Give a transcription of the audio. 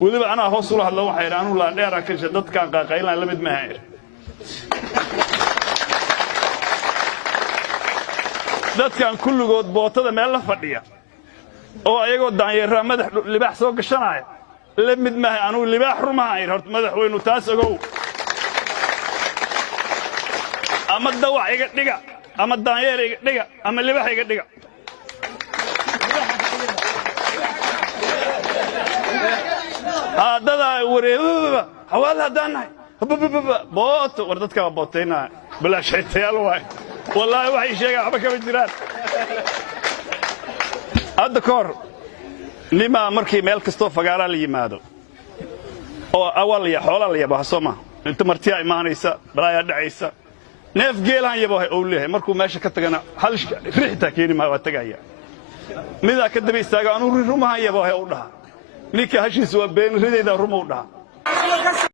waliba ana hoos u lahadlo waxa yiraahdo la dheera ka dadka qaaqaylan la mid ma hayr dadkan kulligood bootada meel la fadhiya oo ayagoo daanyeera madax libaax soo gashanaya la mid ma hay anu libaax rumaha ay horta madaxweynu taas ogow ama dawac iga dhiga ama daanyeer iga dhiga ama libaax iga dhiga هذا وريه حوالها داناي بوت وردتك بوتينا بلا شيء تيالواي والله وحي شيء حبك بجيران هذا كور لما مركي ميل كستو فقالا لي يمادو او اول يا خولا لي با سوما انت مرتي ايمانيسا بلا يا دعيسا neef geelan yabo hay oo leeyahay markuu meesha ka tagana hal riixta keenii ma waa tagaya mida ka daba istaaga anu rumaha yabo hay u dhaha ninka hashiis waa been ridayda rumo u dhaha